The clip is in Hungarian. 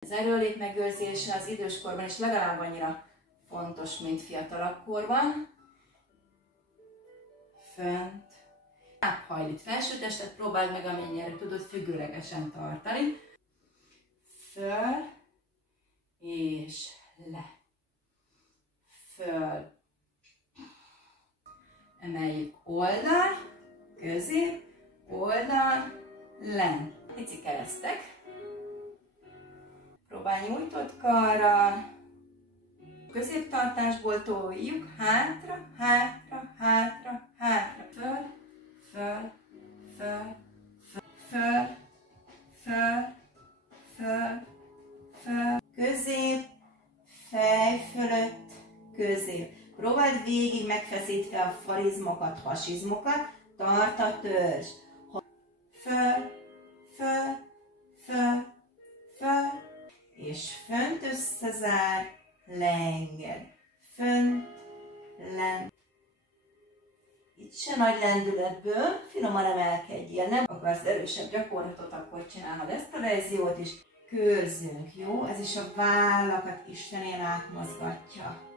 Az erőlét megőrzése az időskorban is legalább annyira fontos, mint fiatalabb korban. Fönt. Áthajlít felső testet, próbáld meg amennyire tudod függőlegesen tartani. Föl és le. Föl. Emeljük oldal, közép, oldal, lent. Pici keresztek. Próbálj nyújtott karral. Középtartásból toljuk hátra, hátra, hátra, hátra. Föl, föl, föl, föl, föl, föl, föl. Közép, fej fölött, közép. Próbáld végig megfeszítve a farizmokat, hasizmokat. Tart a törzs. Föl, föl, föl, föl. És fönt összezár, leenged. Fönt, lent. Itt se nagy lendületből, finoman emelkedjél. Nem akarsz erősebb gyakorlatot, akkor csinálod ezt a verziót is. Körzünk, jó? Ez is a vállakat Istenén átmozgatja.